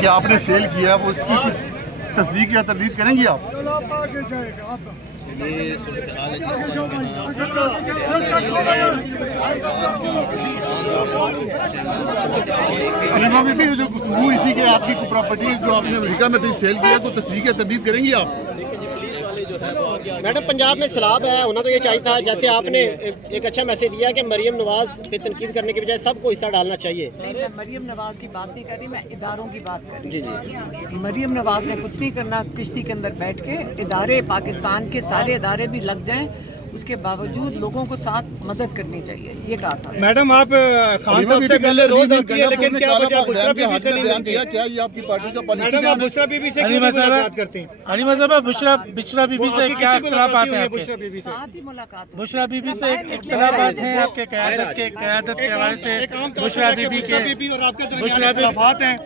کہ آپ نے سیل کیا ہے وہ اس کی تصدیق یا تردید کریں گی آپ؟ علیمہ میں بھی جو گفتگو ہوئی تھی کہ آپ کی پراپرٹی جو آپ نے امریکہ میں سیل کیا ہے تو تصدیق یا تردید کریں گی آپ؟ میڈم پنجاب میں سیلاب ہے، ہونا تو یہ چاہیے تھا، جیسے آپ نے ایک اچھا میسج دیا کہ مریم نواز پہ تنقید کرنے کے بجائے سب کو حصہ ڈالنا چاہیے۔ نہیں، میں مریم نواز کی بات نہیں کر رہی، میں اداروں کی بات کر رہی ہوں۔ جی مریم نواز نے کچھ نہیں کرنا، کشتی کے اندر بیٹھ کے ادارے پاکستان کے سارے ادارے بھی لگ جائیں، اس کے باوجود لوگوں کو ساتھ مدد کرنی چاہیے، یہ کہا تھا۔ میڈم آپ خان صاحب سے پہلے روز آتی ہے لیکن کیا وجہ بشری بی بی سے نہیں ملتی؟ کیا یہ آپ کی پارٹی کا پالیسی میڈم آپ بشری بی بی سے کیوں ملاقات کرتے ہیں؟ علیمہ صاحبہ بشری بی بی سے کیا اختلافات ہیں آپ کے؟ ساتھ ہی ملاقات ہوئی۔ بشری بی بی سے اختلافات ہیں آپ کے قیادت کے حوالے سے؟ بشری بی بی اور آپ کے درمیان اختلافات ہیں۔